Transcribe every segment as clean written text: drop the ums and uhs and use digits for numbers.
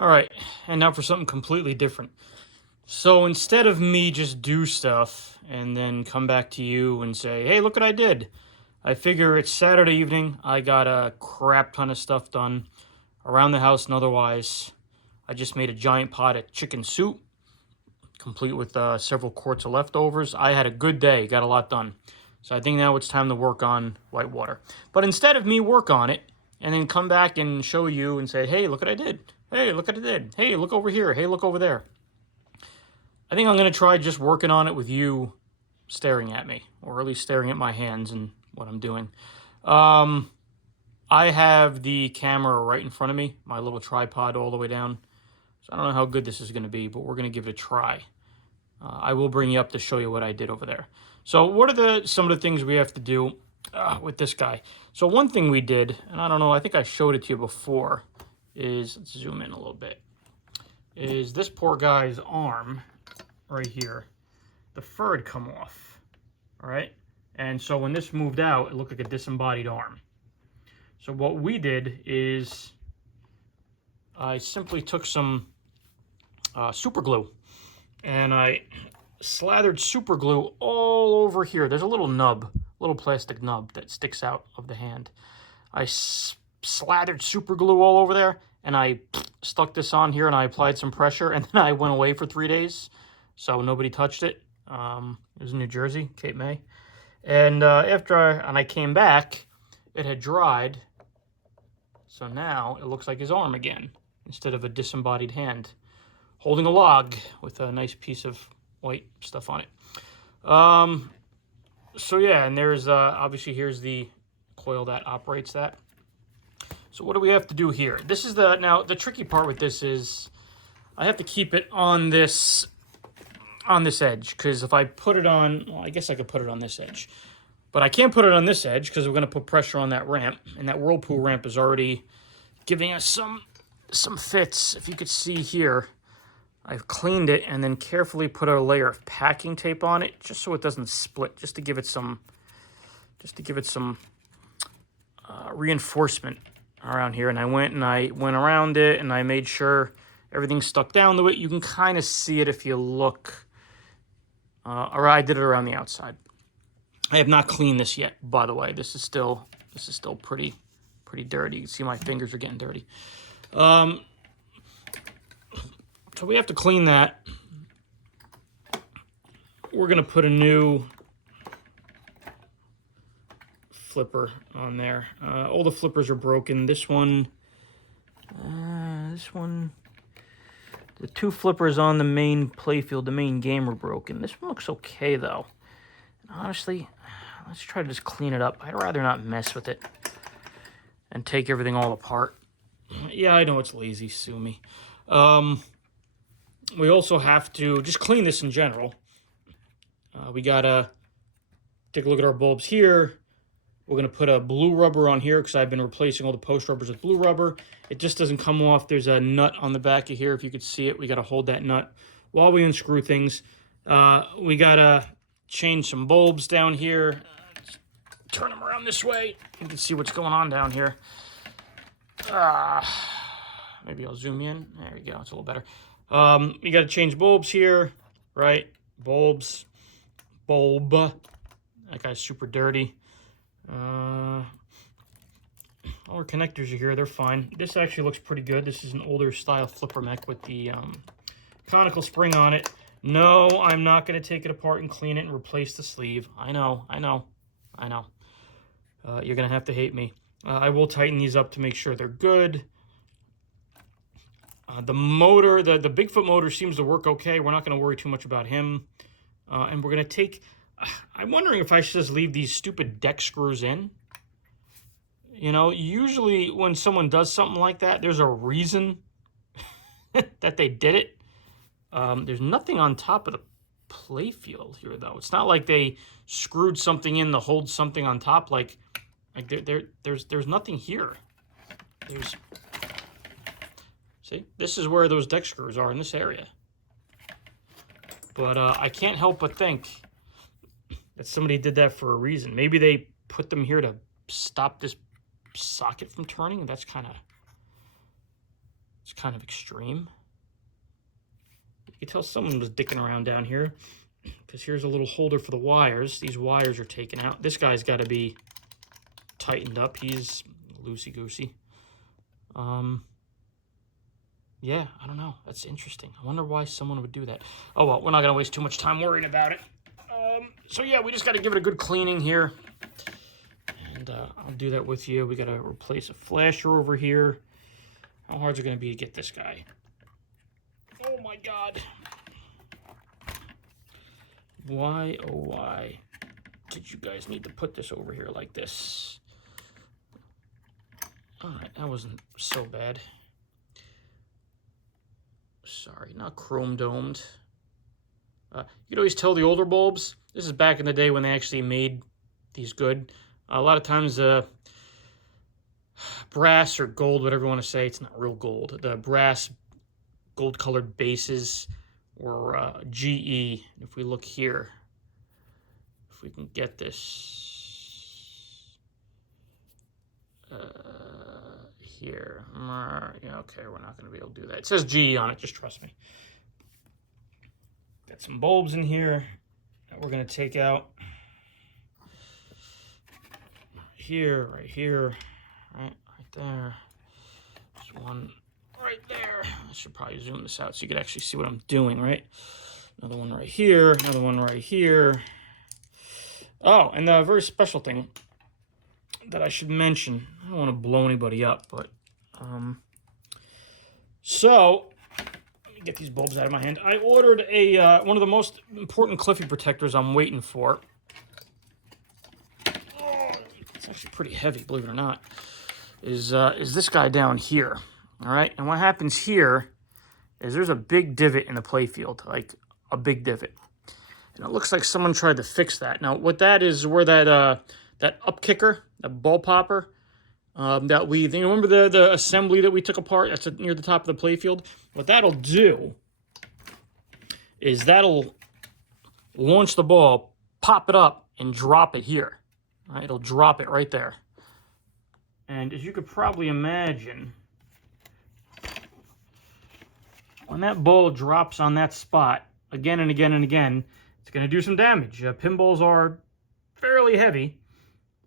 All right, and now for something completely different. So instead of me just do stuff and then come back to you and say, hey, look what I did, I figure it's Saturday evening. I got a crap ton of stuff done around the house and otherwise. I just made a giant pot of chicken soup, complete with several quarts of leftovers. I had a good day, got a lot done. So I think now it's time to work on whitewater. But instead of me work on it and then come back and show you and say, hey, look what I did. Hey, look what I did. Hey, look over here. Hey, look over there. I think I'm going to try just working on it with you staring at me, or at least staring at my hands and what I'm doing. I have the camera right in front of me, my little tripod all the way down. So I don't know how good this is going to be, but we're going to give it a try. I will bring you up to show you what I did over there. So what are some of the things we have to do with this guy? So one thing we did, and I don't know, I think I showed it to you before, is, let's zoom in a little bit, is this poor guy's arm right here. The fur had come off, all right? And so when this moved out, it looked like a disembodied arm. So what we did is I simply took some super glue and I slathered super glue all over here. There's a little nub, little plastic nub that sticks out of the hand. I slathered super glue all over there and I stuck this on here and I applied some pressure and then I went away for 3 days. So nobody touched it. It was in New Jersey, Cape May. And after I came back, it had dried. So now it looks like his arm again, instead of a disembodied hand, holding a log with a nice piece of white stuff on it. So yeah, and there's obviously here's the coil that operates that. So what do we have to do here? This is now the tricky part with this is I have to keep it on this edge, because if I put it on, well, I guess I could put it on this edge, but I can't put it on this edge because we're going to put pressure on that ramp, and that whirlpool ramp is already giving us some fits. If you could see here, I've cleaned it and then carefully put a layer of packing tape on it just so it doesn't split, just to give it some reinforcement around here. And I went around it and I made sure everything's stuck down to it. You can kind of see it if you look. Or I did it around the outside. I have not cleaned this yet, by the way. This is still pretty dirty. You can see my fingers are getting dirty. So we have to clean that. We're gonna put a new flipper on there. All the flippers are broken. This one, the two flippers on the main Playfield, the main game, are broken. This one looks okay though. Honestly, let's try to just clean it up. I'd rather not mess with it and take everything all apart. Yeah, I know it's lazy, sue me. We also have to just clean this in general. We gotta take a look at our bulbs here. We're gonna put a blue rubber on here because I've been replacing all the post rubbers with blue rubber. It just doesn't come off. There's a nut on the back of here. If you could see it, we gotta hold that nut while we unscrew things. We gotta change some bulbs down here. Turn them around this way. You can see what's going on down here. Maybe I'll zoom in. There we go. It's a little better. We got to change bulbs here, right? Bulb. That guy's super dirty. All our connectors are here. They're fine. This actually looks pretty good. This is an older style flipper mech with the conical spring on it. No, I'm not going to take it apart and clean it and replace the sleeve. I know. You're going to have to hate me. I will tighten these up to make sure they're good. The motor, the Bigfoot motor seems to work okay. We're not going to worry too much about him. And we're going to take... I'm wondering if I should just leave these stupid deck screws in. You know, usually when someone does something like that, there's a reason that they did it. There's nothing on top of the Playfield here, though. It's not like they screwed something in to hold something on top. Like there's nothing here. See, this is where those deck screws are, in this area. But I can't help but think that somebody did that for a reason. Maybe they put them here to stop this socket from turning. That's kind of It's kind of extreme. You can tell someone was dicking around down here, because here's a little holder for the wires. These wires are taken out. This guy's got to be tightened up. He's loosey-goosey. Yeah, I don't know. That's interesting. I wonder why someone would do that. Oh, well, we're not going to waste too much time worrying about it. So, yeah, we just got to give it a good cleaning here. And I'll do that with you. We got to replace a flasher over here. How hard is it going to be to get this guy? Oh, my God. Why, oh, why did you guys need to put this over here like this? All right, that wasn't so bad. Sorry, not chrome domed. You could always tell the older bulbs. This is back in the day when they actually made these good. A lot of times brass or gold, whatever you want to say, it's not real gold. The brass gold colored bases were GE. If we look here, if we can get this here. Yeah, okay, we're not going to be able to do that. It says GE on it, just trust me. Got some bulbs in here that we're going to take out. Right here, right there. There's one right there. I should probably zoom this out so you can actually see what I'm doing, right? Another one right here, another one right here. Oh, and the very special thing that I should mention, I don't want to blow anybody up, but so let me get these bulbs out of my hand. I ordered a one of the most important Cliffy protectors I'm waiting for. Oh, it's actually pretty heavy, believe it or not. Is this guy down here? All right, and what happens here is there's a big divot in the playfield, like a big divot, and it looks like someone tried to fix that. Now, what that is, where that that up kicker, that ball popper, that we, you remember the assembly that we took apart? That's near the top of the playfield. What that'll do is that'll launch the ball, pop it up, and drop it here. All right, it'll drop it right there. And as you could probably imagine, when that ball drops on that spot again and again and again, it's going to do some damage. Pinballs are fairly heavy.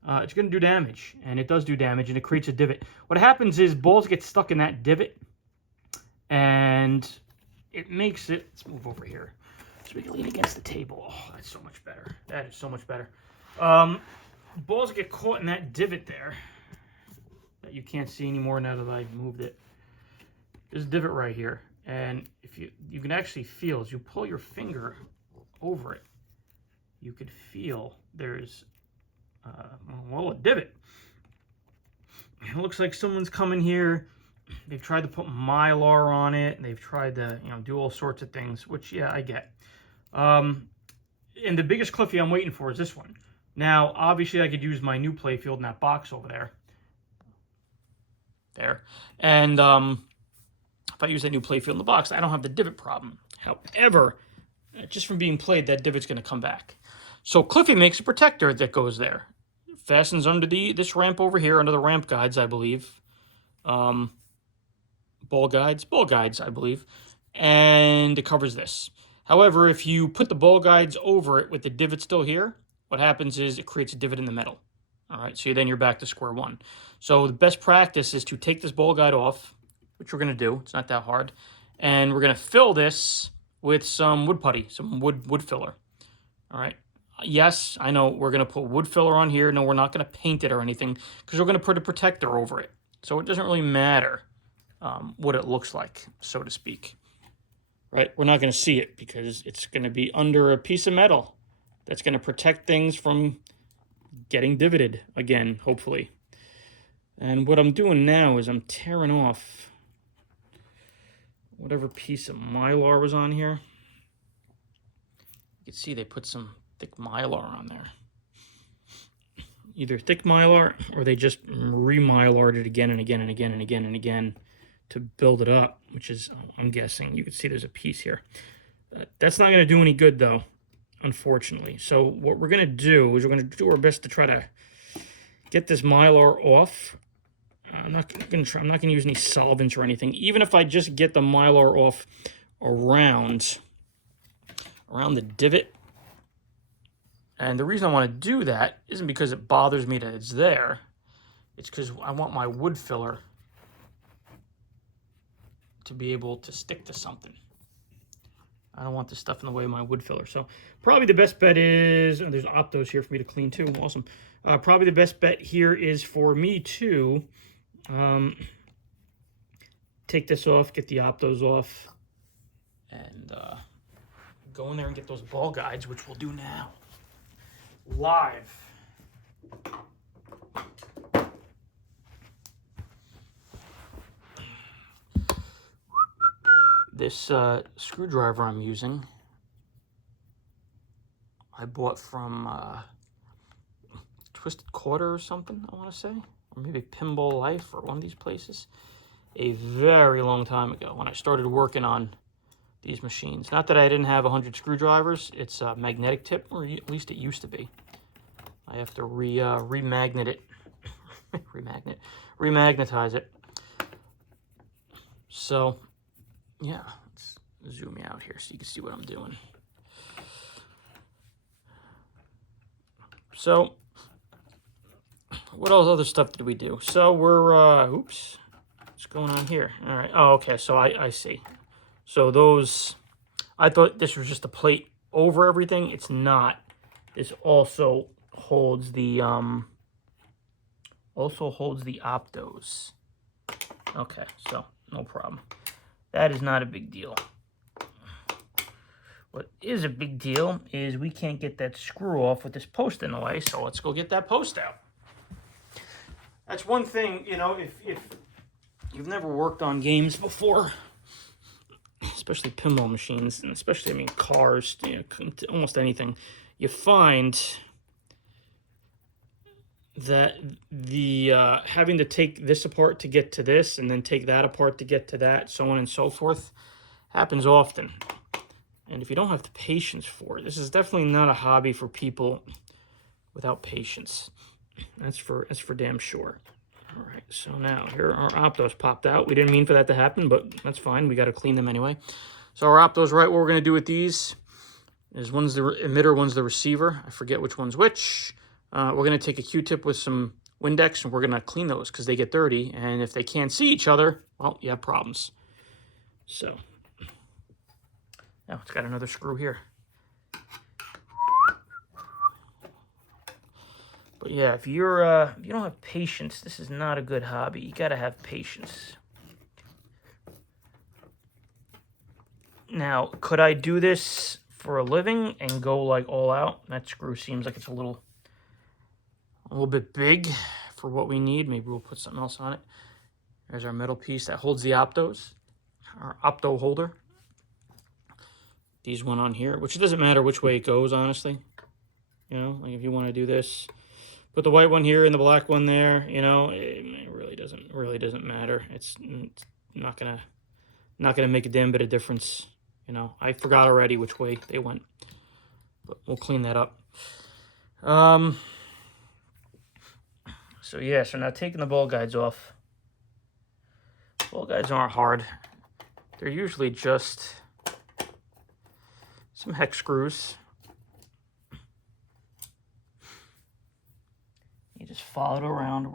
It's going to do damage, and it does do damage, and it creates a divot. What happens is balls get stuck in that divot, and it makes it... Let's move over here so we can lean against the table. Oh, that's so much better. That is so much better. Balls get caught in that divot there that you can't see anymore now that I moved it. There's a divot right here, and if you can actually feel, as you pull your finger over it, you could feel there's well, a divot. It looks like someone's coming here. They've tried to put Mylar on it. They've tried to, do all sorts of things, which, yeah, I get. And the biggest Cliffy I'm waiting for is this one. Now, obviously, I could use my new playfield in that box over there. And if I use that new playfield in the box, I don't have the divot problem. However, just from being played, that divot's going to come back. So Cliffy makes a protector that goes there. Fastens under this ramp over here, under the ramp guides, I believe. Ball guides, I believe. And it covers this. However, if you put the ball guides over it with the divot still here, what happens is it creates a divot in the metal. All right, so then you're back to square one. So the best practice is to take this ball guide off, which we're going to do. It's not that hard. And we're going to fill this with some wood putty, some wood filler. All right. Yes, I know we're going to put wood filler on here. No, we're not going to paint it or anything because we're going to put a protector over it. So it doesn't really matter what it looks like, so to speak. Right? We're not going to see it because it's going to be under a piece of metal that's going to protect things from getting divoted again, hopefully. And what I'm doing now is I'm tearing off whatever piece of Mylar was on here. You can see they put some thick Mylar on there. Either thick Mylar or they just re-Mylared it again and again and again and again and again to build it up, which is, I'm guessing, you can see there's a piece here. That's not going to do any good, though, unfortunately. So what we're going to do is we're going to do our best to try to get this Mylar off. I'm not gonna use any solvents or anything. Even if I just get the Mylar off around the divot. And the reason I want to do that isn't because it bothers me that it's there. It's because I want my wood filler to be able to stick to something. I don't want this stuff in the way of my wood filler. So probably the best bet is, oh, there's Optos here for me to clean too. Awesome. Probably the best bet here is for me to take this off, get the Optos off, and go in there and get those ball guides, which we'll do now. Live. This screwdriver I'm using, I bought from Twisted Quarter or something, I want to say, or maybe Pinball Life or one of these places, a very long time ago when I started working on these machines. Not that I didn't have 100 screwdrivers. It's a magnetic tip, or at least it used to be. I have to remagnetize it. So, yeah, let's zoom out here so you can see what I'm doing. So, what else other stuff did we do? So we're, oops, what's going on here? All right, oh, okay, so I see. So those, I thought this was just a plate over everything. It's not. This also holds the Optos. Okay, so no problem. That is not a big deal. What is a big deal is we can't get that screw off with this post in the way, so let's go get that post out. That's one thing, you know, if you've never worked on games before, especially pinball machines, and especially, I mean, cars, you know, almost anything, you find that the having to take this apart to get to this, and then take that apart to get to that, so on and so forth, happens often. And if you don't have the patience for it, this is definitely not a hobby for people without patience. That's for damn sure. All right, so now here our Optos popped out. We didn't mean for that to happen, but that's fine. We got to clean them anyway. So our Optos, right, what we're going to do with these is one's the emitter, one's the receiver. I forget which one's which. We're going to take a Q-tip with some Windex, and we're going to clean those because they get dirty. And if they can't see each other, well, you have problems. So now it's got another screw here. But yeah, if you don't have patience, this is not a good hobby. You got to have patience. Now, could I do this for a living and go like all out? That screw seems like it's a little bit big for what we need. Maybe we'll put something else on it. There's our metal piece that holds the Optos, our Opto holder. These went on here, which it doesn't matter which way it goes, honestly. You know, like if you want to do this, put the white one here and the black one there. You know, it really doesn't matter. It's not gonna make a damn bit of difference. You know, I forgot already which way they went, but we'll clean that up. So yeah, so now taking the ball guides off. Ball guides aren't hard. They're usually just some hex screws. You just follow it around.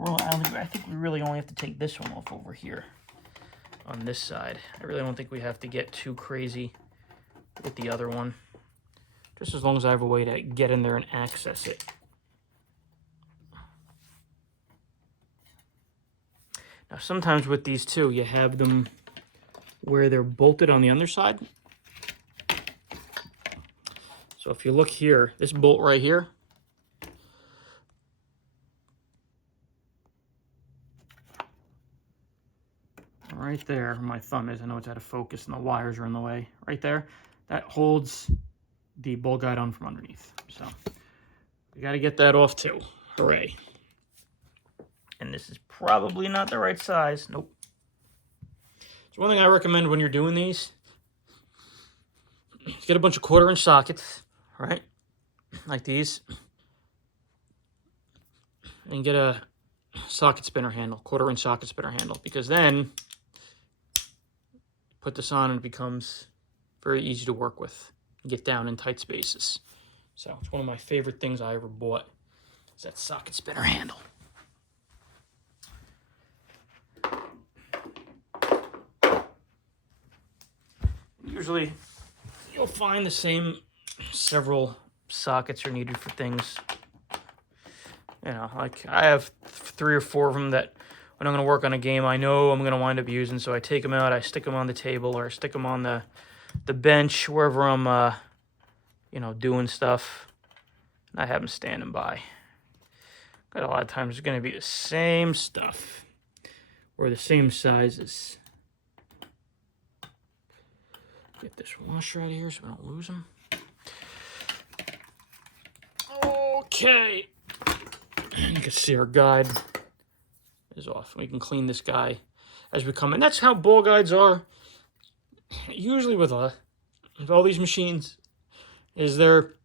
I think we really only have to take this one off over here on this side. I really don't think we have to get too crazy with the other one. Just as long as I have a way to get in there and access it. Now sometimes with these too, you have them where they're bolted on the underside. So if you look here, this bolt right here, right there, where my thumb is, I know it's out of focus and the wires are in the way, right there, that holds the ball guide on from underneath. So we got to get that off too. Hooray. And this is probably not the right size. Nope. So one thing I recommend when you're doing these, get a bunch of 1/4-inch sockets, right? Like these. And get a socket spinner handle, 1/4-inch socket spinner handle, because then put this on and it becomes very easy to work with, get down in tight spaces. So it's one of my favorite things I ever bought, is that socket spinner handle. Usually you'll find the same several sockets are needed for things. You know, like I have 3 or 4 of them that when I'm going to work on a game I know I'm going to wind up using, so I take them out, I stick them on the table, or I stick them on the bench, wherever I'm, you know, doing stuff, and I have them standing by. But a lot of times it's going to be the same stuff, or the same sizes. Get this washer out of here so we don't lose them. Okay. You can see our guide is off. We can clean this guy as we come in. That's how ball guides are. Usually with all these machines, is they're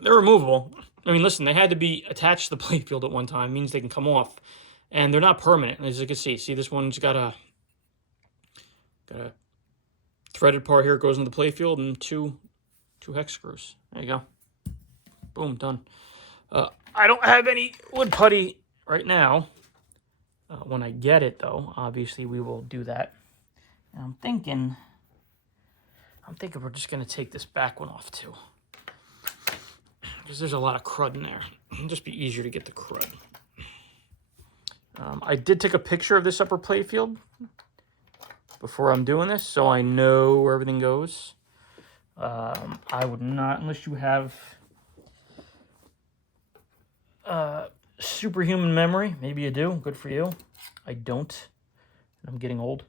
removable. I mean, listen, they had to be attached to the playfield at one time. It means they can come off, and they're not permanent. As you can see, this one's got a threaded part here, goes into the playfield, and two hex screws. There you go. Boom, done. I don't have any wood putty right now. When I get it, though, obviously we will do that. And I'm thinking we're just going to take this back one off, too. Because there's a lot of crud in there. It'll just be easier to get the crud. I did take a picture of this upper playfield before I'm doing this, so I know where everything goes. I would not, unless you have superhuman memory. Maybe you do. Good for you. I don't. I'm getting old.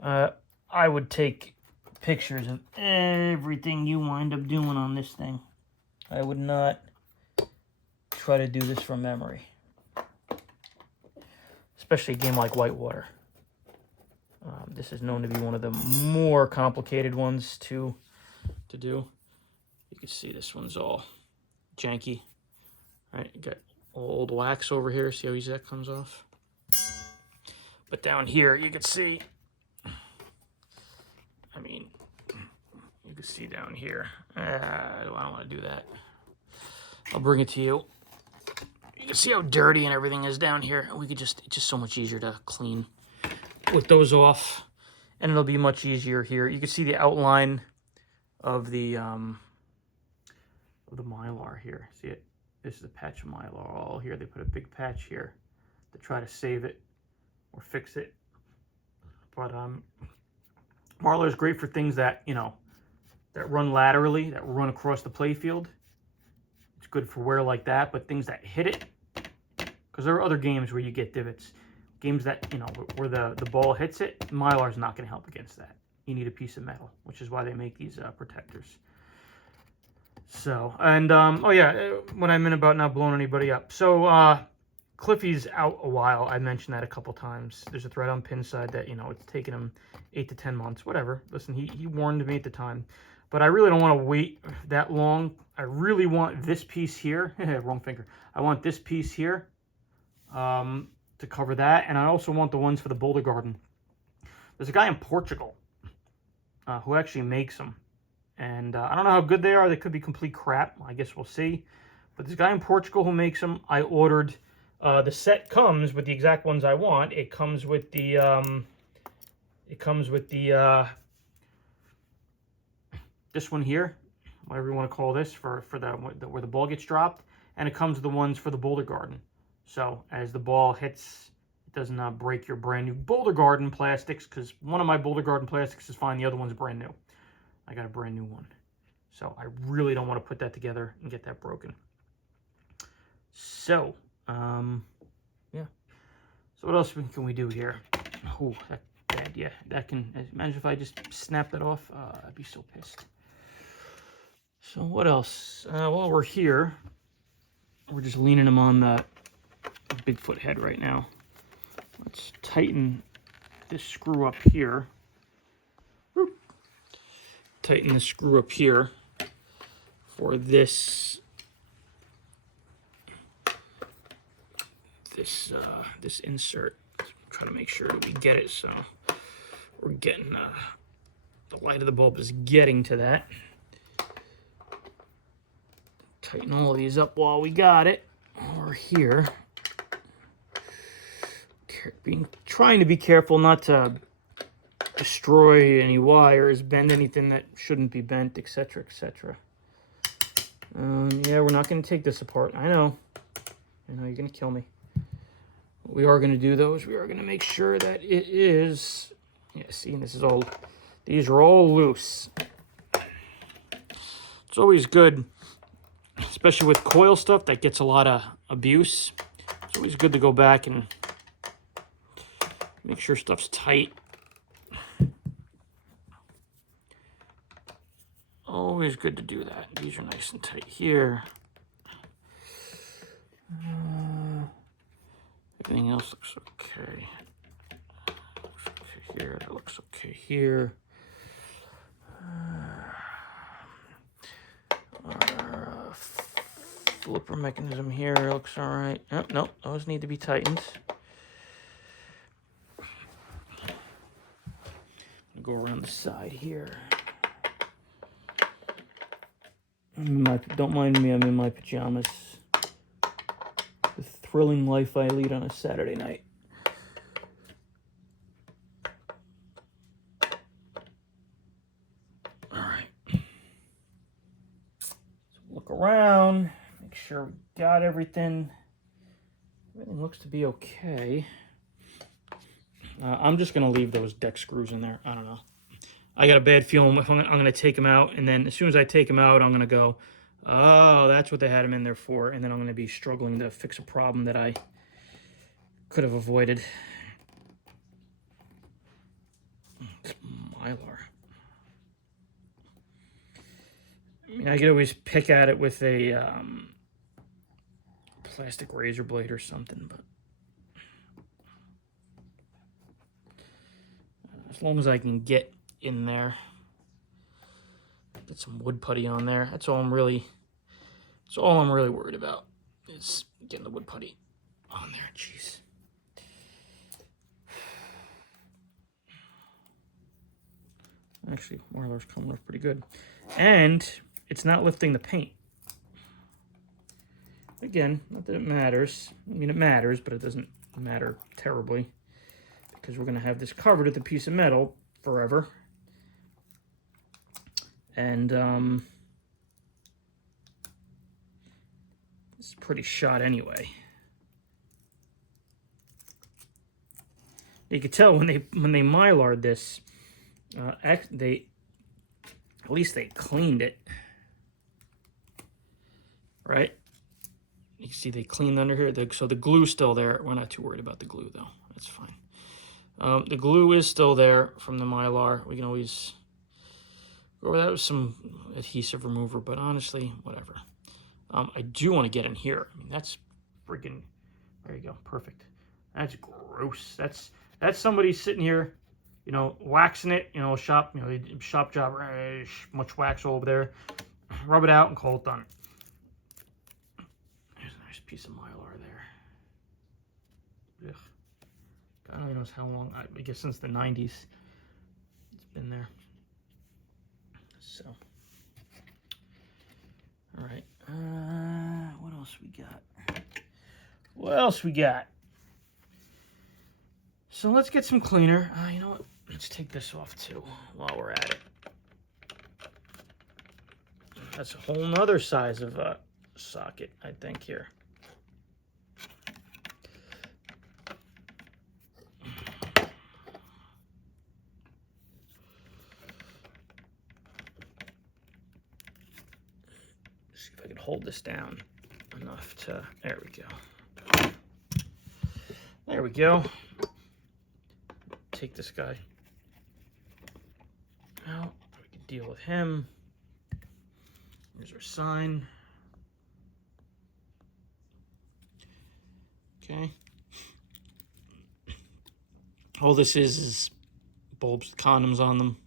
I would take pictures of everything you wind up doing on this thing. I would not try to do this from memory. Especially a game like Whitewater. This is known to be one of the more complicated ones to do. You can see this one's all janky. All right, you got old wax over here. See how easy that comes off? But down here, you can see, I mean, you can see down here. I don't want to do that. I'll bring it to you. You can see how dirty and everything is down here. We could just, it's just so much easier to clean with those off. And it'll be much easier here. You can see the outline of the Mylar here. See it? This is a patch of Mylar all here. They put a big patch here to try to save it or fix it. But Mylar is great for things that, you know, that run laterally, that run across the playfield. It's good for wear like that, but things that hit it, because there are other games where you get divots. Games that, you know, where the ball hits it, Mylar's not going to help against that. You need a piece of metal, which is why they make these protectors. So, and, oh yeah, what I meant about not blowing anybody up. So, Cliffy's out a while. I mentioned that a couple times. There's a thread on Pin's side that, you know, it's taken him 8 to 10 months, whatever. Listen, he warned me at the time. But I really don't want to wait that long. I really want this piece here. Wrong finger. I want this piece here to cover that. And I also want the ones for the boulder garden. There's a guy in Portugal who actually makes them. And I don't know how good they are. They could be complete crap. I guess we'll see. But this guy in Portugal who makes them, I ordered. The set comes with the exact ones I want. It comes with the this one here, whatever you want to call this, for where the ball gets dropped, and it comes with the ones for the boulder garden. So as the ball hits, it doesn't break your brand new boulder garden plastics, because one of my boulder garden plastics is fine, the other one's brand new. I got a brand new one, so I really don't want to put that together and get that broken. So yeah. So what else can we do here? Oh, that bad. Yeah, that can. Imagine if I just snapped that off. I'd be so pissed. So what else? While we're here, we're just leaning them on the Bigfoot head right now. Let's tighten this screw up here. Whoop. Tighten the screw up here for this this this insert. Try to make sure that we get it so we're getting the light of the bulb is getting to that. Tighten all of these up while we got it. Over here, trying to be careful not to destroy any wires, bend anything that shouldn't be bent, etc., etc. Yeah, we're not going to take this apart. I know you're going to kill me. What we are going to do, though, is we are going to make sure that it is... Yeah, see, this is all... These are all loose. It's always good, especially with coil stuff that gets a lot of abuse. It's always good to go back and make sure stuff's tight. Always good to do that. These are nice and tight here. Everything else looks okay. Looks okay here. That looks okay here. Our flipper mechanism here looks all right. Oh, no, those need to be tightened. Go around the side here. Don't mind me, I'm in my pajamas. The thrilling life I lead on a Saturday night. All right. So look around, make sure we got everything. Everything looks to be okay. I'm just going to leave those deck screws in there. I don't know. I got a bad feeling if I'm going to take them out, and then as soon as I take them out, I'm going to go, oh, that's what they had them in there for, and then I'm going to be struggling to fix a problem that I could have avoided. It's Mylar. I mean, I could always pick at it with a plastic razor blade or something, but as long as I can get in there, get some wood putty on there. That's all I'm really worried about is getting the wood putty on there. Jeez. Actually, Marlar's coming off pretty good, and it's not lifting the paint. Again, not that it matters. I mean, it matters, but it doesn't matter terribly because we're going to have this covered with a piece of metal forever. And it's pretty shot anyway. You could tell when they Mylar'd this, at least they cleaned it, right? You can see they cleaned under here. So the glue's still there. We're not too worried about the glue though. That's fine. The glue is still there from the Mylar. We can always go over that with some adhesive remover, but honestly, whatever. I do want to get in here. I mean, that's freaking, there you go, perfect. That's gross. That's somebody sitting here, you know, waxing it, you know, shop job, much wax all over there. Rub it out and call it done. There's a nice piece of Mylar there. Ugh. God only knows how long, I guess since the 90s it's been there. So, all right, what else we got? What else we got? So let's get some cleaner. You know what? Let's take this off too while we're at it. That's a whole nother size of socket, I think, here. See if I can hold this down enough to, there we go. There we go. Take this guy out. We can deal with him. Here's our sign. Okay. All this is bulbs with condoms on them.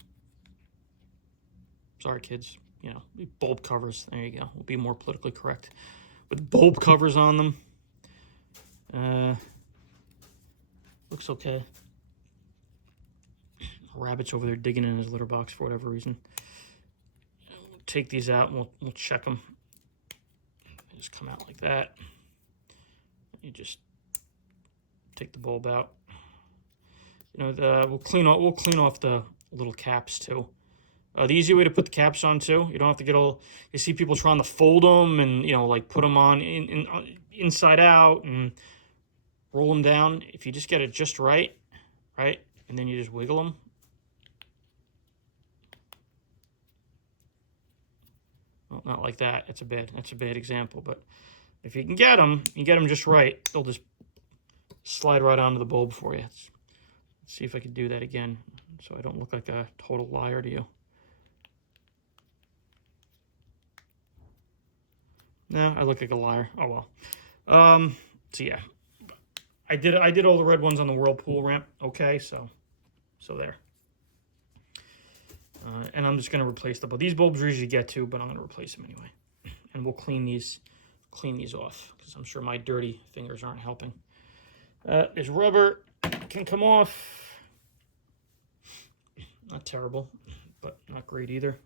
Sorry, kids. You know, bulb covers. There you go. We'll be more politically correct. With bulb covers on them. Looks okay. Rabbit's over there digging in his litter box for whatever reason. We'll take these out and we'll check them. They just come out like that. You just take the bulb out. You know, we'll clean off the little caps too. The easy way to put the caps on too, you don't have to get all. You see people trying to fold them and, you know, like put them on inside out and roll them down. If you just get it just right, and then you just wiggle them. Well, not like that. That's a bad example. But if you can get them, just right, they'll just slide right onto the bulb for you. Let's see if I can do that again, so I don't look like a total liar to you. No, I look like a liar. Oh well. So yeah, I did all the red ones on the whirlpool ramp. Okay, so there. And I'm just gonna replace them. But these bulbs are easy to get to, but I'm gonna replace them anyway. And we'll clean these off because I'm sure my dirty fingers aren't helping. There's rubber, can come off. Not terrible, but not great either.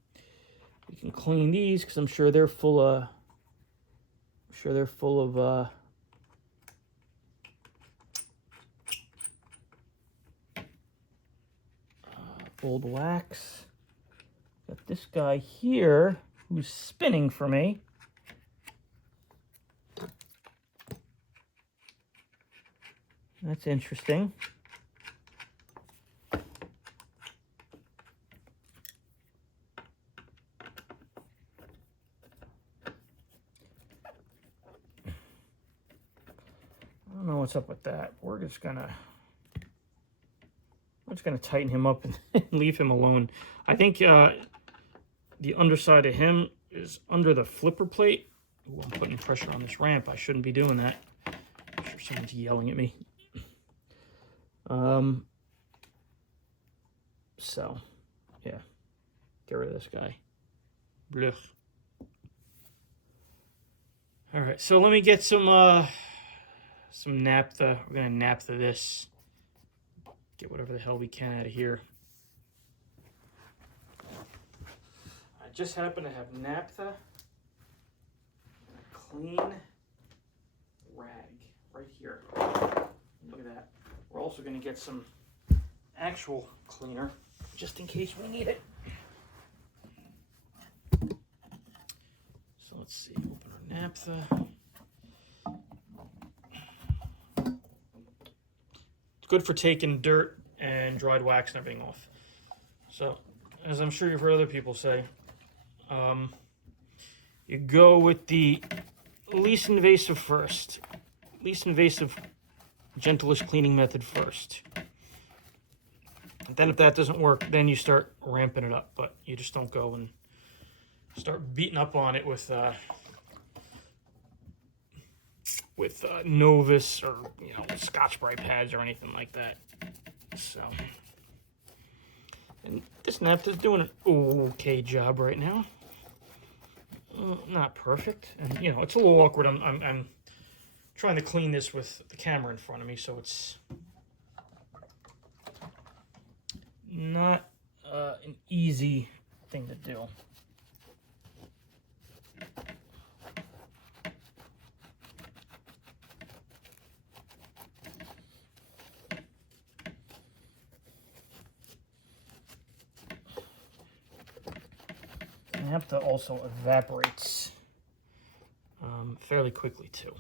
We can clean these because I'm sure they're full of. Old wax. Got this guy here who's spinning for me. That's interesting. I don't know what's up with that. We're just gonna tighten him up and leave him alone. I think the underside of him is under the flipper plate. Ooh, I'm putting pressure on this ramp. I shouldn't be doing that. I'm sure someone's yelling at me. So, yeah. Get rid of this guy. Blech. All right, so let me get some naphtha. We're gonna naphtha this. Get whatever the hell we can out of here. I just happen to have naphtha and a clean rag right here. Look at that. We're also going to get some actual cleaner just in case we need it. So let's see. Open our naphtha. Good for taking dirt and dried wax and everything off. So, as I'm sure you've heard other people say, you go with the least invasive first. Least invasive, gentlest cleaning method first. And then if that doesn't work, then you start ramping it up. But you just don't go and start beating up on it with Novus or, you know, Scotch-Brite pads or anything like that. So, and this naphtha's doing an okay job right now. Not perfect, and you know it's a little awkward. I'm trying to clean this with the camera in front of me, so it's not an easy thing to do. Naphtha also evaporates fairly quickly too,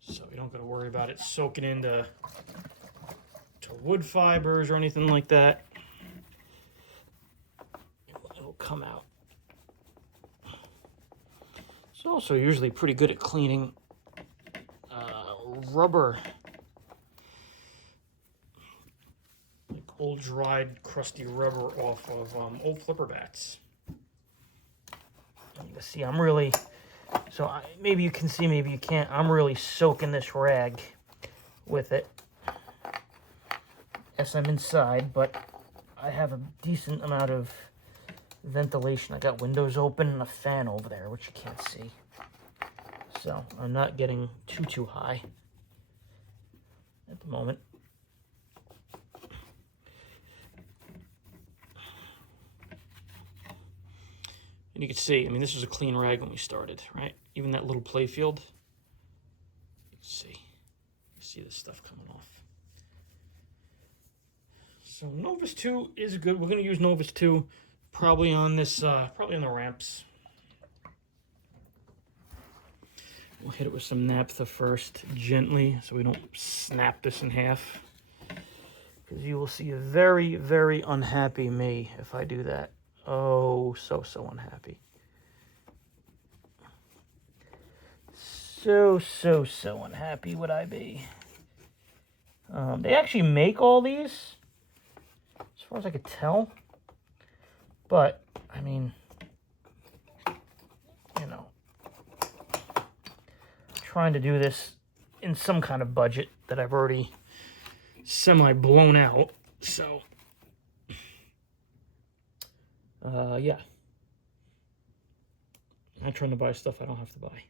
so you don't got to worry about it soaking into wood fibers or anything like that. It'll come out. It's also usually pretty good at cleaning rubber, like old dried crusty rubber off of old flipper bats. You see, I'm really, maybe you can see, maybe you can't. I'm really soaking this rag with it. Yes, I'm inside, but I have a decent amount of ventilation. I got windows open and a fan over there, which you can't see. So I'm not getting too high. at the moment. And you can see, I mean, this was a clean rag when we started, right? Even that little Playfield. You can see. You see this stuff coming off. So Novus 2 is good. We're going to use Novus 2 probably on this, probably on the ramps. We'll hit it with some naphtha first, gently, so we don't snap this in half. Because you will see a very, very unhappy me if I do that. Oh, so unhappy. So unhappy would I be. They actually make all these, as far as I could tell. But, I mean, you know, trying to do this in some kind of budget that I've already semi-blown out. So, yeah. I'm not trying to buy stuff I don't have to buy.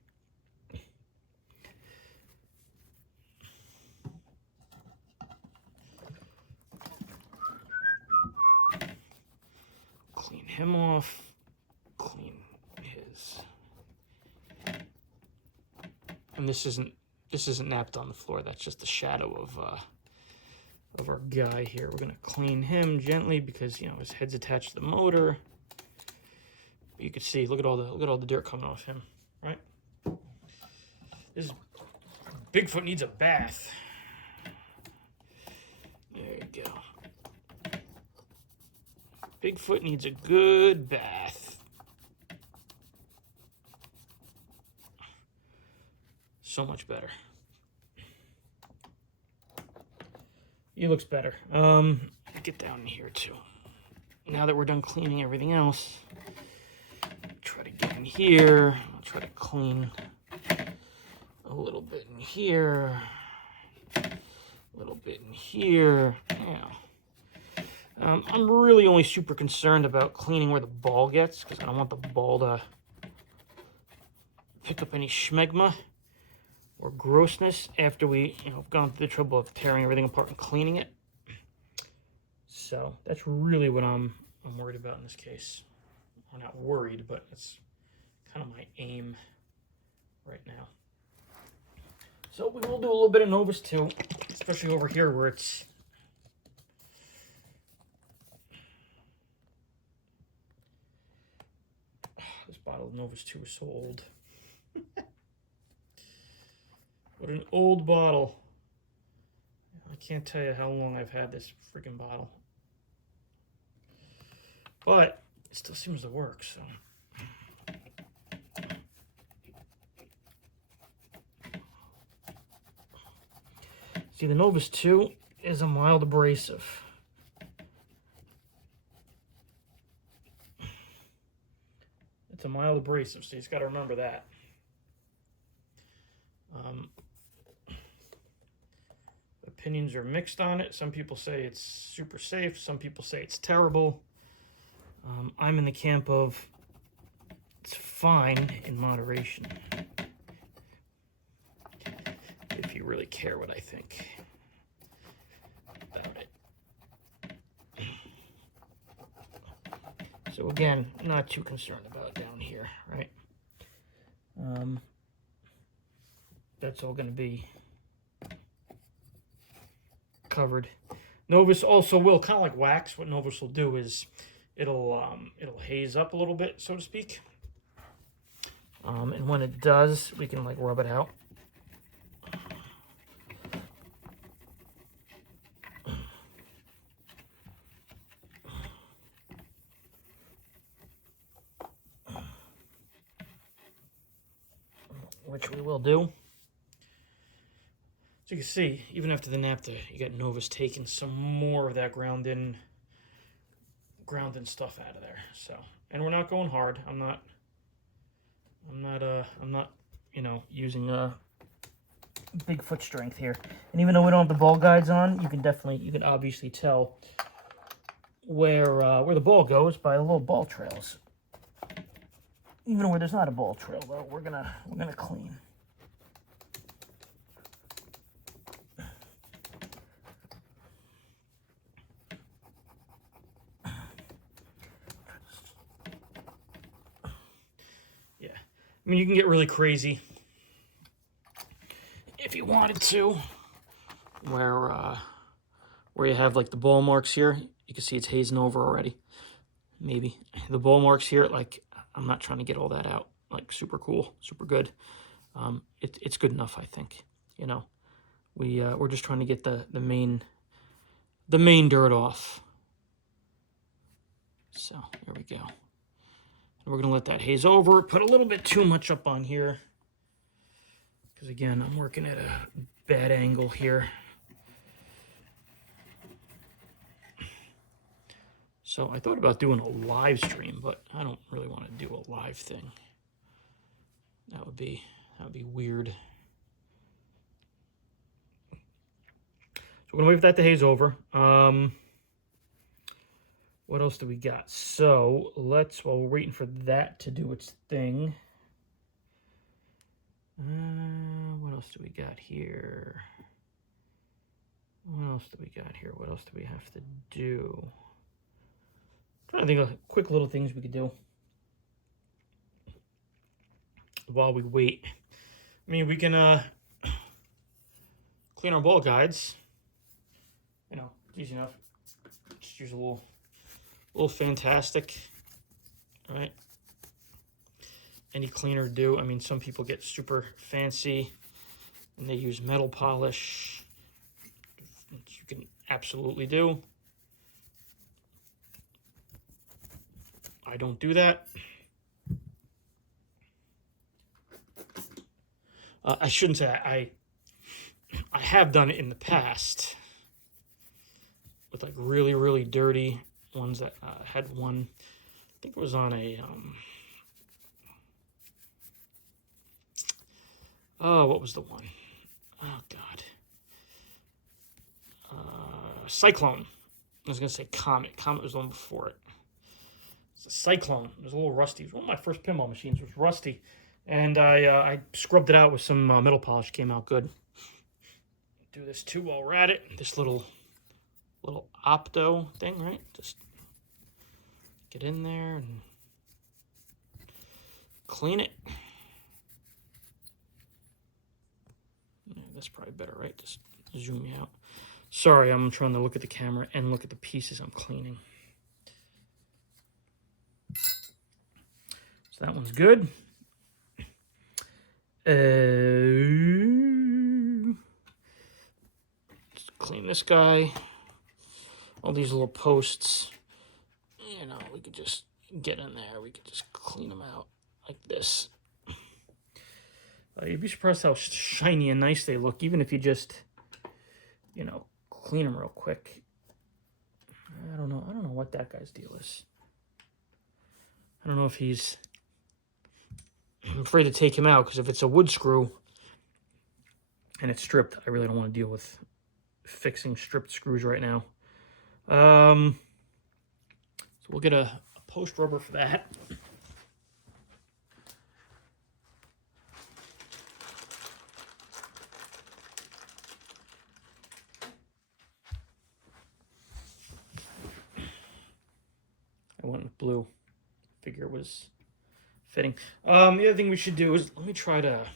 Clean him off. Clean his. And this isn't napped on the floor. That's just the shadow of our guy here. We're gonna clean him gently because, you know, his head's attached to the motor. But you can see, look at all the dirt coming off him, right? This Bigfoot needs a bath. There you go. Bigfoot needs a good bath. So much better. He looks better. Get down in here too. Now that we're done cleaning everything else, try to get in here. I'll try to clean a little bit in here, a little bit in here. Yeah. I'm really only super concerned about cleaning where the ball gets because I don't want the ball to pick up any schmegma or grossness after we, you know, have gone through the trouble of tearing everything apart and cleaning it. So that's really what I'm worried about in this case. Or not worried, but it's kind of my aim right now. So we will do a little bit of Novus too, especially over here where it's this bottle of Novus 2 is so old. What an old bottle. I can't tell you how long I've had this freaking bottle. But it still seems to work, so. See, the Novus 2 is a mild abrasive. It's a mild abrasive, so you just got to remember that. Opinions are mixed on it. Some people say it's super safe. Some people say it's terrible. I'm in the camp of it's fine in moderation. If you really care what I think about it. So again, not too concerned about down here, right? That's all going to be covered. Novus also will, kind of like wax, what Novus will do is it'll haze up a little bit, so to speak. And when it does, we can like rub it out. Which we will do. So you can see, even after the naphtha, you got Novus taking some more of that ground in stuff out of there. So, and we're not going hard. I'm not, you know, using big foot strength here. And even though we don't have the ball guides on, you can obviously tell where the ball goes by the little ball trails. Even where there's not a ball trail, though, we're gonna clean. I mean, you can get really crazy if you wanted to, where you have like the ball marks here. You can see it's hazing over already. Maybe the ball marks here, like I'm not trying to get all that out. Like super cool, super good. It's good enough, I think. You know, we're just trying to get the main dirt off. So there we go. And we're gonna let that haze over. Put a little bit too much up on here, because again, I'm working at a bad angle here. So I thought about doing a live stream, but I don't really want to do a live thing. That would be weird. So we're gonna wait for that to haze over. What else do we got? So while we're waiting for that to do its thing. What else do we got here? What else do we have to do? I'm trying to think of quick little things we could do while we wait. I mean, we can clean our ball guides. You know, easy enough. Just use a little Fantastic, right? Any cleaner do. I mean, some people get super fancy and they use metal polish, which you can absolutely do. I don't do that. I shouldn't say that. I have done it in the past with like really, really dirty ones that had one. I think it was on a what was the one? Oh God, Cyclone. I was gonna say Comet. Comet was the one before it. It's a Cyclone. It was a little rusty. It was one of my first pinball machines. It was rusty, and I scrubbed it out with some metal polish. Came out good. Do this too while we're at it. This little opto thing, right? Just get in there and clean it. Yeah, that's probably better, right? Just zoom me out. Sorry, I'm trying to look at the camera and look at the pieces I'm cleaning. So that one's good. Just clean this guy. All these little posts, you know, we could just get in there. We could just clean them out like this. You'd be surprised how shiny and nice they look, even if you just, you know, clean them real quick. I don't know what that guy's deal is. I don't know if he's... I'm afraid to take him out, because if it's a wood screw and it's stripped, I really don't want to deal with fixing stripped screws right now. So we'll get a post rubber for that. I went with blue. Figure it was fitting. The other thing we should do is, let me try to...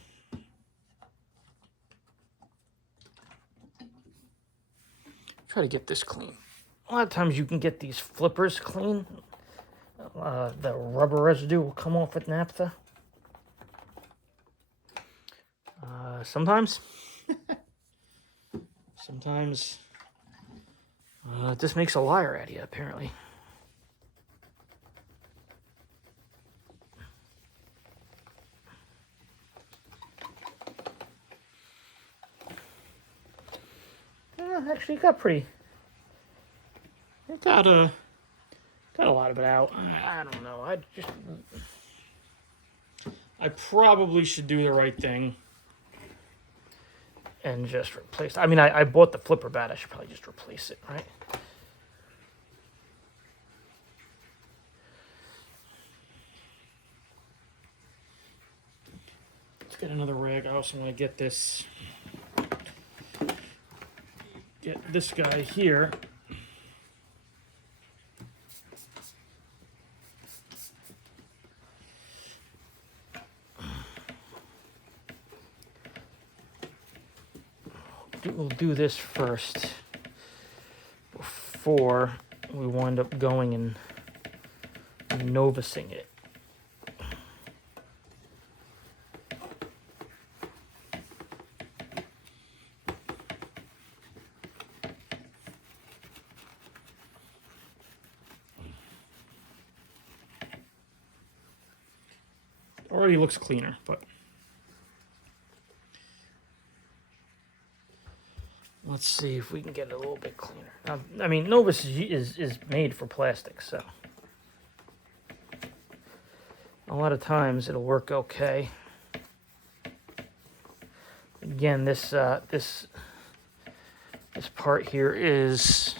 get this clean. A lot of times you can get these flippers clean. The rubber residue will come off with naphtha. Sometimes. Sometimes. It just makes a liar out of you, apparently. Actually, it got pretty... It got a lot of it out. I don't know. I probably should do the right thing and just replace... I mean, I bought the flipper bat. I should probably just replace it, right? Let's get another rag. I also want to get this... Get this guy here. we'll do this first before we wind up going and novusing it. Already looks cleaner, but let's see if we can get it a little bit cleaner. I mean, Novus is made for plastic, so a lot of times it'll work okay. Again, this part here is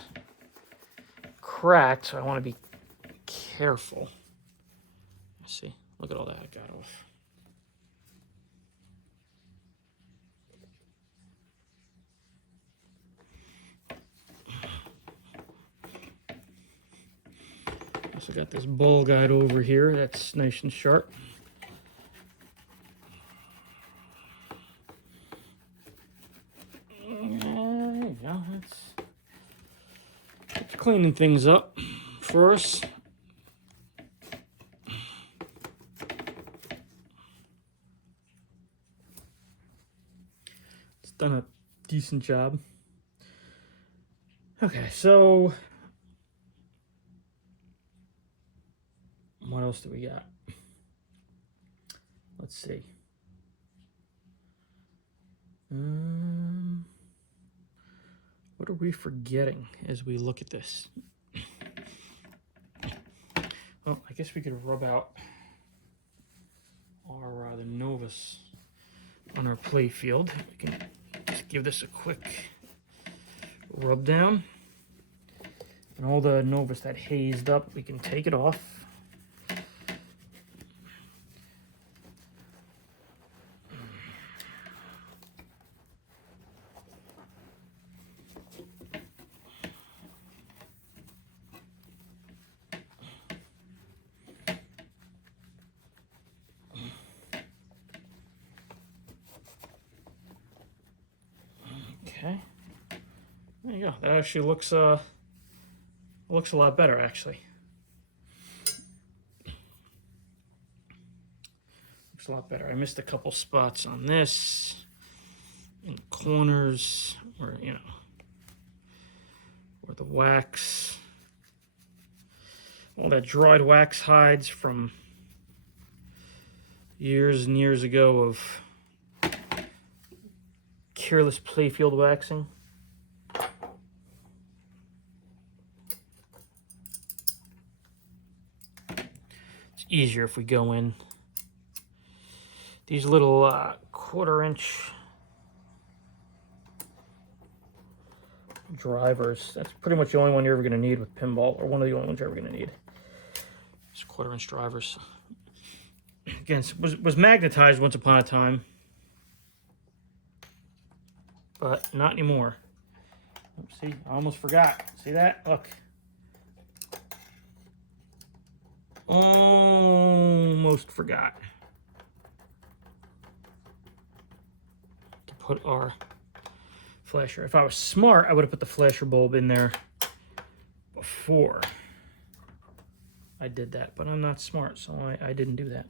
cracked, so I want to be careful. Let's see. Look at all that I got off. Also got this ball guide over here that's nice and sharp. Yeah, it's cleaning things up for us. Done a decent job. Okay, so what else do we got? Let's see. What are we forgetting as we look at this? Well, I guess we could rub out our the Novus on our Playfield. We can just give this a quick rub down. And all the Novus that hazed up, we can take it off. Okay, there you go. That actually looks a lot better, actually. Looks a lot better. I missed a couple spots on this, in the corners, where where the wax, all that dried wax hides from years and years ago of careless Playfield waxing. It's easier if we go in. These little 1/4 inch drivers, that's pretty much the only one you're ever going to need with pinball, or one of the only ones you're ever going to need. It's 1/4 inch drivers. Again, it was magnetized once upon a time, but not anymore. Oops, see, I almost forgot. See that? Look. Almost forgot to put our flasher. If I was smart, I would have put the flasher bulb in there before I did that, but I'm not smart, so I didn't do that.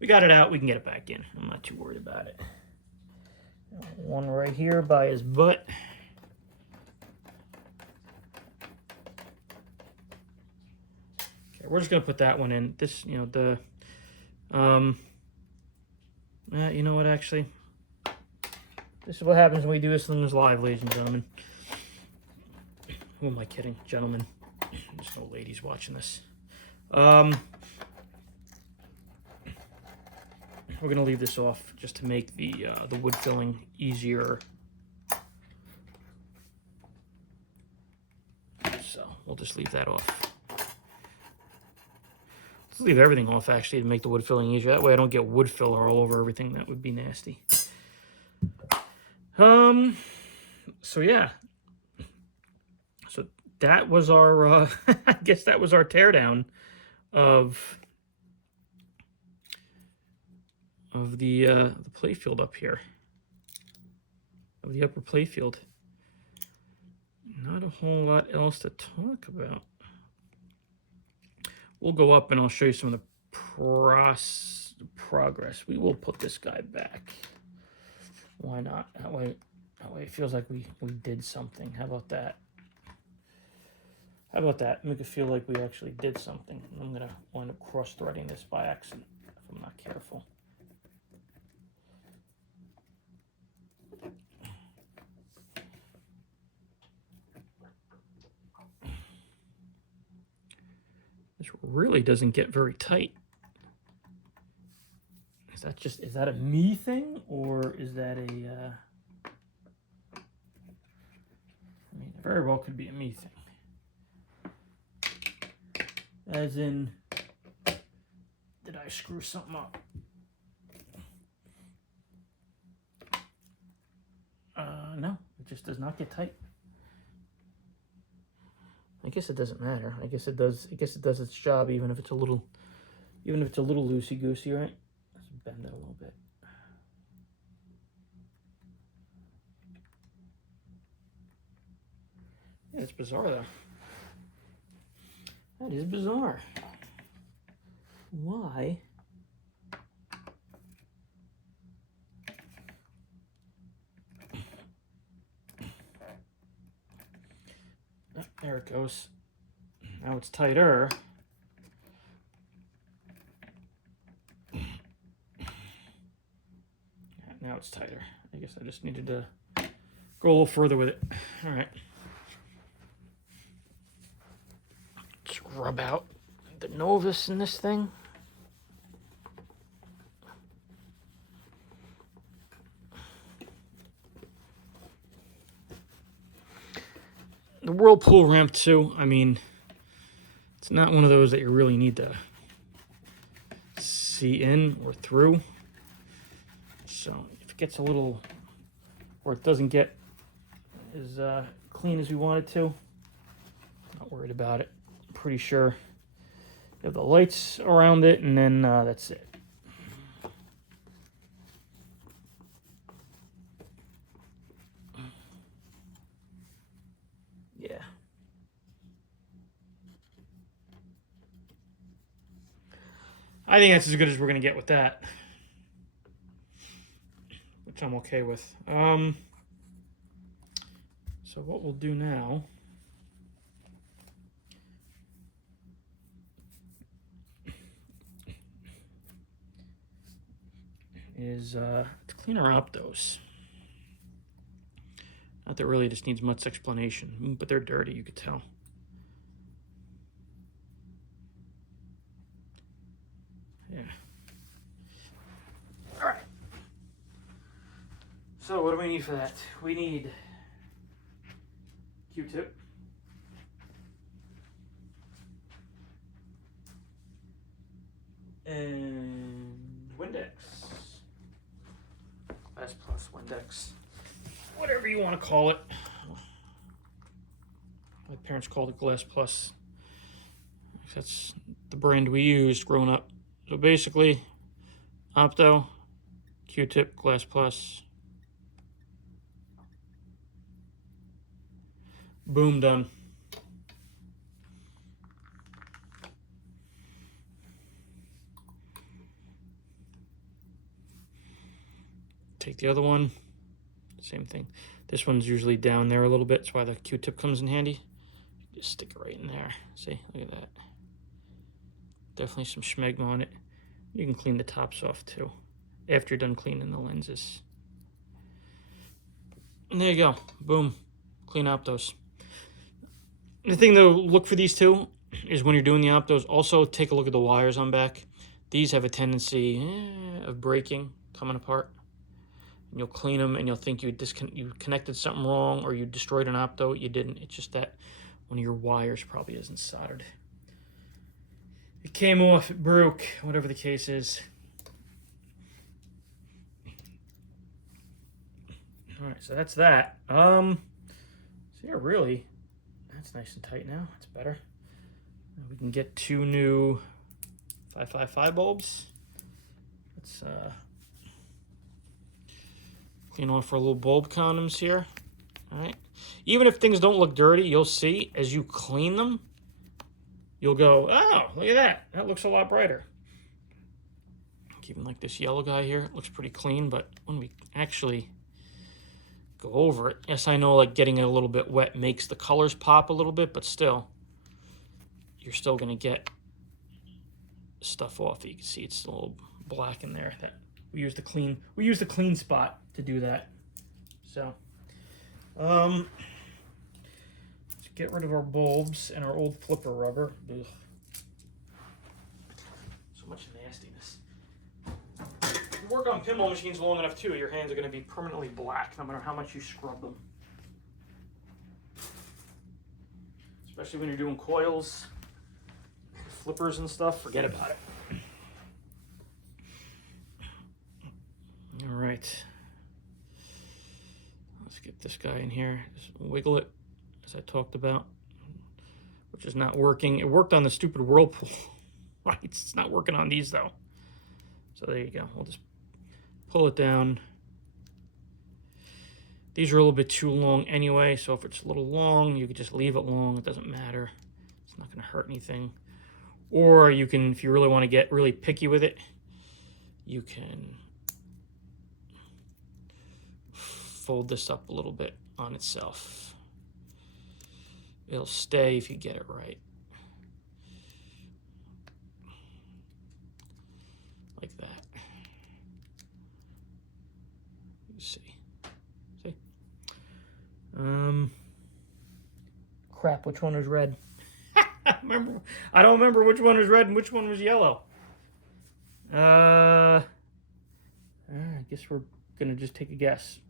We got it out. We can get it back in. I'm not too worried about it. One right here by his butt. Okay, we're just gonna put that one in. This, you know what? Actually, this is what happens when we do this thing live, ladies and gentlemen. Who am I kidding, gentlemen? There's no ladies watching this. We're gonna leave this off just to make the wood filling easier. So we'll just leave that off. Let's leave everything off actually to make the wood filling easier. That way I don't get wood filler all over everything. That would be nasty. So yeah. So that was our I guess that was our teardown of the Playfield up here. of the upper playfield. Not a whole lot else to talk about. We'll go up and I'll show you some of the progress. We will put this guy back. Why not? That way it feels like we did something. How about that? How about that? Make it feel like we actually did something. I'm going to wind up cross-threading this by accident if I'm not careful. This really doesn't get very tight. Is that a me thing, or is that a I mean, it very well could be a me thing. As in, did I screw something up? No, it just does not get tight. I guess it doesn't matter. I guess it does. I guess it does its job, even if it's a little loosey goosey, right? Let's bend it a little bit. Yeah, it's bizarre though. That is bizarre. Why? Oh, there it goes. Now it's tighter. Now it's tighter. I guess I just needed to go a little further with it. All right. Let's rub out the Novus in this thing. The Whirlpool ramp too, I mean, it's not one of those that you really need to see in or through. So if it gets a little, or it doesn't get as clean as we want it to, not worried about it. I'm pretty sure you have the lights around it, and then that's it. Yeah. I think that's as good as we're going to get with that, which I'm okay with. So what we'll do now is to clean our optos. Not that really just needs much explanation, but they're dirty, you could tell. Yeah. All right. So what do we need for that? We need Q-tip. And Windex. Glass Plus Windex. Whatever you want to call it. My parents called it Glass Plus. That's the brand we used growing up. So basically, Opto, Q-tip, Glass Plus. Boom, done. Take the other one, same thing. This one's usually down there a little bit, that's why the Q-tip comes in handy. Just stick it right in there. See, look at that. Definitely some schmegma on it. You can clean the tops off too, after you're done cleaning the lenses. And there you go, boom, clean optos. The thing to look for these two is when you're doing the optos, also take a look at the wires on back. These have a tendency of breaking, coming apart. And you'll clean them and you'll think you connected something wrong or you destroyed an opto. You didn't. It's just that one of your wires probably isn't soldered. It came off, it broke, whatever the case is. All right, so that's that. So yeah, really, that's nice and tight now. It's better. We can get 2 new 555 bulbs. Let's clean off our little bulb condoms here. All right. Even if things don't look dirty, you'll see as you clean them, you'll go, oh, look at that. That looks a lot brighter. Even like this yellow guy here, it looks pretty clean, but when we actually go over it, yes, I know like getting it a little bit wet makes the colors pop a little bit, but still, you're still gonna get stuff off. You can see it's a little black in there. That we use the clean spot to do that. So, let's get rid of our bulbs and our old flipper rubber. Ugh. So much nastiness. If you work on pinball machines long enough too, your hands are going to be permanently black no matter how much you scrub them. Especially when you're doing coils, flippers and stuff, forget about it. All right. Let's get this guy in here. Just wiggle it, as I talked about, which is not working. It worked on the stupid whirlpool. Right, it's not working on these though. So there you go. We'll just pull it down. These are a little bit too long anyway, so if it's a little long, you could just leave it long. It doesn't matter. It's not going to hurt anything. Or you can, if you really want to get really picky with it, you can fold this up a little bit on itself. It'll stay if you get it right. Like that. You see. Crap, which one was red? I don't remember which one was red and which one was yellow. I guess we're gonna just take a guess.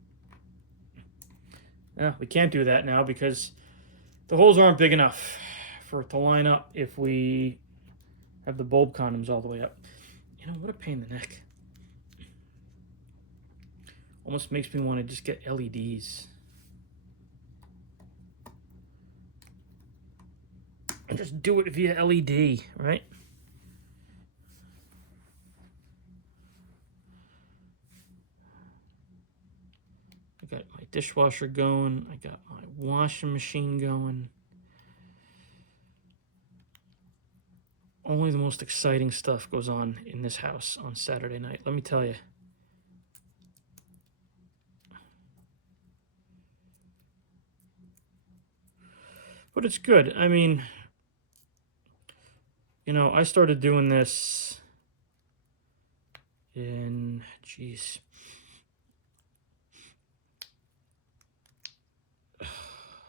No, we can't do that now because the holes aren't big enough for it to line up if we have the bulb condoms all the way up. You know, what a pain in the neck. Almost makes me want to just get LEDs. And just do it via LED, right? I got my dishwasher going. I got my washing machine going. Only the most exciting stuff goes on in this house on Saturday night, let me tell you. But it's good. I mean, you know, I started doing this in, geez,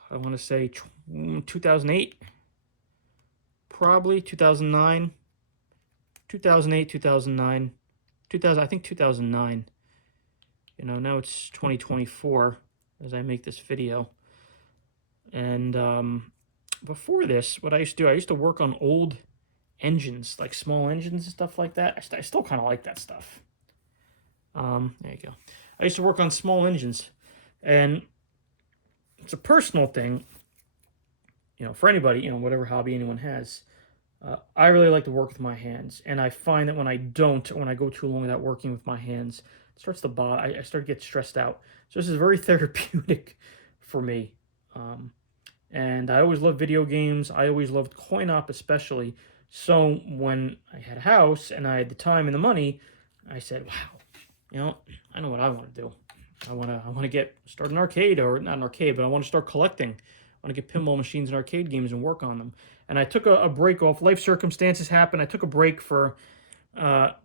I want to say 2008, probably 2009, 2008, 2009, 2000, I think 2009. You know, now it's 2024 as I make this video. And before this, what I used to do, I used to work on old engines, like small engines and stuff like that. I still kind of like that stuff. There you go. I used to work on small engines, and it's a personal thing, you know, for anybody, you know, whatever hobby anyone has. I really like to work with my hands, and I find that when I don't, when I go too long without working with my hands, it starts to bother. I start to get stressed out. So this is very therapeutic for me. And I always loved video games. I always loved coin-op especially. So when I had a house and I had the time and the money, I said, wow, you know, I know what I want to do. I want to start an arcade, or not an arcade, but I want to start collecting. I want to get pinball machines and arcade games and work on them. And I took a break off. Life circumstances happened. I took a break for a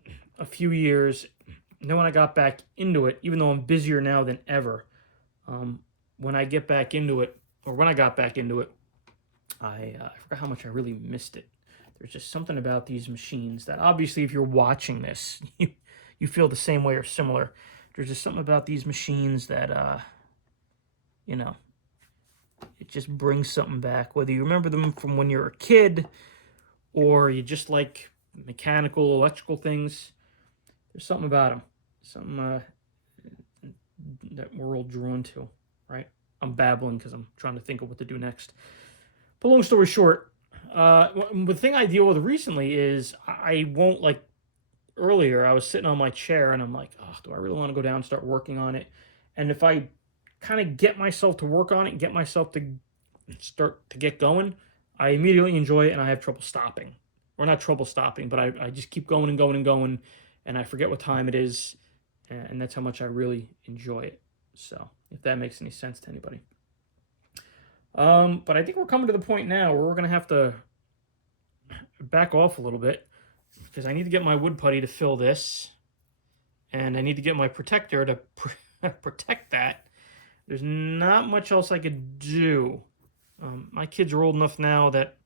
few years. And then when I got back into it, even though I'm busier now than ever, when I get back into it, or when I got back into it, I forgot how much I really missed it. There's just something about these machines that, obviously, if you're watching this, you feel the same way or similar. There's just something about these machines that, you know, it just brings something back. Whether you remember them from when you were a kid, or you just like mechanical, electrical things, there's something about them. Something that we're all drawn to, right? I'm babbling because I'm trying to think of what to do next. But long story short, the thing I deal with recently is I won't, like earlier, I was sitting on my chair and I'm like, oh, do I really want to go down and start working on it? And if I kind of get myself to work on it, get myself to start to get going, I immediately enjoy it and I have trouble stopping. Or not trouble stopping, but I just keep going and going and going, and I forget what time it is, and that's how much I really enjoy it. So, if that makes any sense to anybody. But I think we're coming to the point now where we're going to have to back off a little bit, because I need to get my wood putty to fill this, and I need to get my protector to protect that. There's not much else I could do. My kids are old enough now that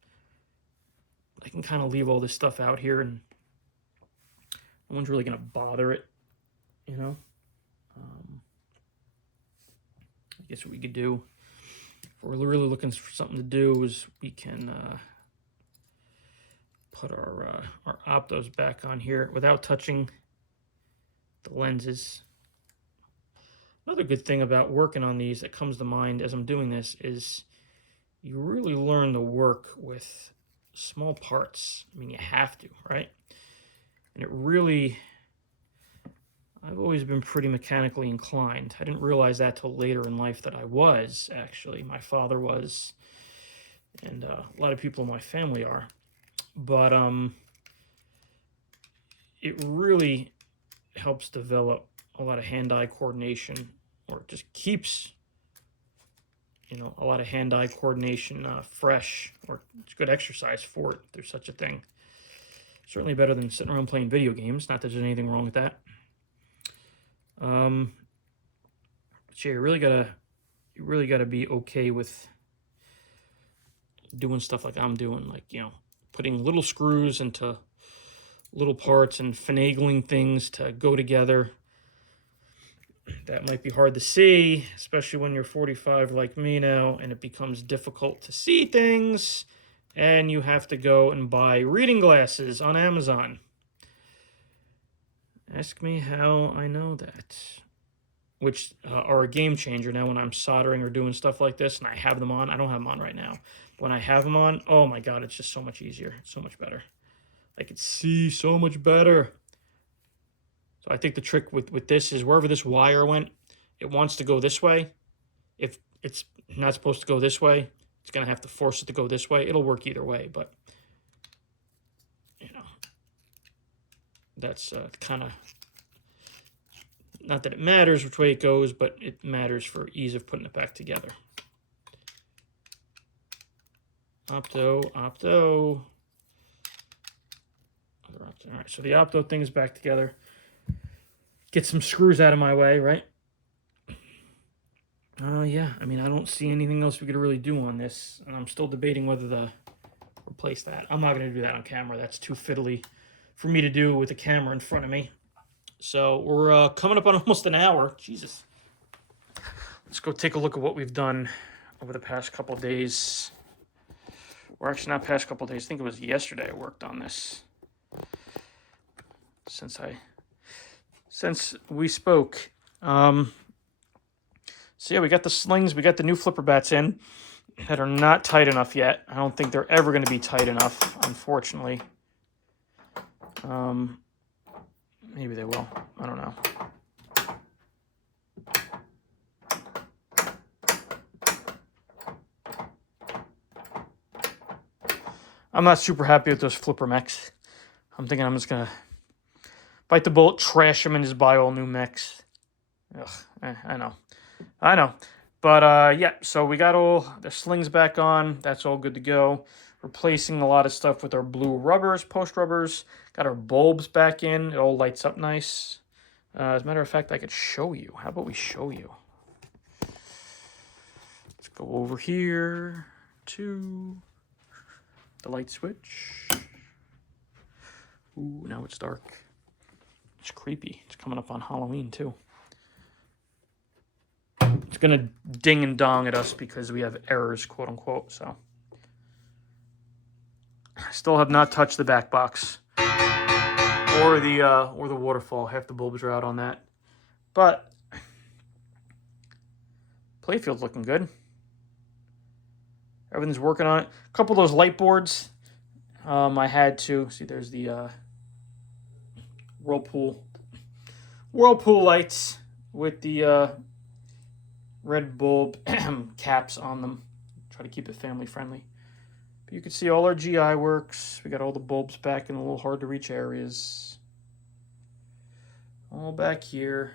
I can kind of leave all this stuff out here, and no one's really going to bother it, you know. I guess what we could do, if we're really looking for something to do, is we can put our optos back on here without touching the lenses. Another good thing about working on these that comes to mind as I'm doing this is you really learn to work with small parts. I mean, you have to, right? And it really, I've always been pretty mechanically inclined. I didn't realize that till later in life that I was, actually. My father was, and a lot of people in my family are. But it really helps develop a lot of hand-eye coordination, or it just keeps, you know, a lot of hand-eye coordination fresh, or it's good exercise for it, if there's such a thing. Certainly better than sitting around playing video games. Not that there's anything wrong with that. But yeah, you really gotta be okay with doing stuff like I'm doing, like, you know, putting little screws into little parts and finagling things to go together. That might be hard to see, especially when you're 45 like me now, and it becomes difficult to see things, and you have to go and buy reading glasses on Amazon. Ask me how I know that. Which are a game changer now when I'm soldering or doing stuff like this, and I have them on. I don't have them on right now. When I have them on, oh my God, it's just so much easier. It's so much better. I can see so much better. So I think the trick with this is wherever this wire went, it wants to go this way. If it's not supposed to go this way, it's going to have to force it to go this way. It'll work either way, but, you know, that's kind of, not that it matters which way it goes, but it matters for ease of putting it back together. Opto. Other opto. All right, so the opto thing is back together. Get some screws out of my way, right? Yeah, I mean, I don't see anything else we could really do on this, and I'm still debating whether to replace that. I'm not going to do that on camera. That's too fiddly for me to do with the camera in front of me. So we're coming up on almost an hour. Jesus. Let's go take a look at what we've done over the past couple of days. Or actually not past couple of days. I think it was yesterday I worked on this. Since we spoke. So yeah, we got the slings. We got the new flipper bats in that are not tight enough yet. I don't think they're ever going to be tight enough, unfortunately. Maybe they will. I don't know. I'm not super happy with those flipper mechs. I'm thinking I'm just going to bite the bullet, trash them, and just buy all new mechs. Ugh, I know. But, yeah, so we got all the slings back on. That's all good to go. Replacing a lot of stuff with our blue rubbers, post rubbers. Got our bulbs back in. It all lights up nice. As a matter of fact, I could show you. How about we show you? Let's go over here to the light switch. Ooh, now it's dark. It's creepy. It's coming up on Halloween, too. It's going to ding and dong at us because we have errors, quote unquote, so. I still have not touched the back box or the waterfall. Half the bulbs are out on that. But Playfield's looking good. Everything's working on it. A couple of those light boards, I had to see. There's the whirlpool lights with the red bulb caps on them. Try to keep it family friendly. But you can see all our GI works. We got all the bulbs back in a little hard to reach areas. All back here.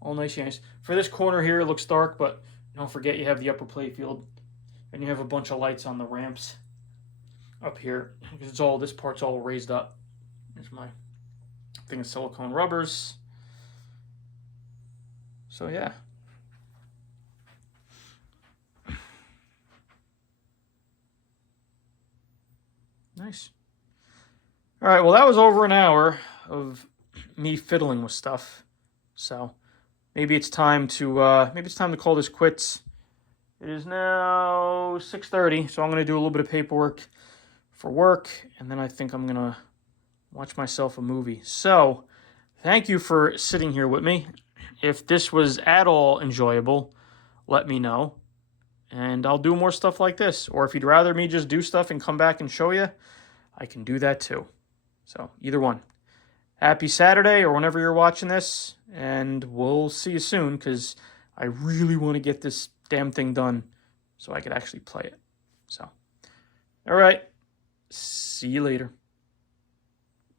All nice and nice. For this corner here, it looks dark, but don't forget you have the upper playfield. And you have a bunch of lights on the ramps up here. Because it's all, this part's all raised up. Here's my thing of silicone rubbers. So yeah. Nice. All right, well, that was over an hour of me fiddling with stuff. So maybe it's time to call this quits. It is now 6:30, so I'm going to do a little bit of paperwork for work, and then I think I'm going to watch myself a movie. So thank you for sitting here with me. If this was at all enjoyable, let me know, and I'll do more stuff like this. Or if you'd rather me just do stuff and come back and show you, I can do that too. So either one. Happy Saturday or whenever you're watching this, and we'll see you soon because I really want to get this damn thing done so I could actually play it. So, all right. See you later.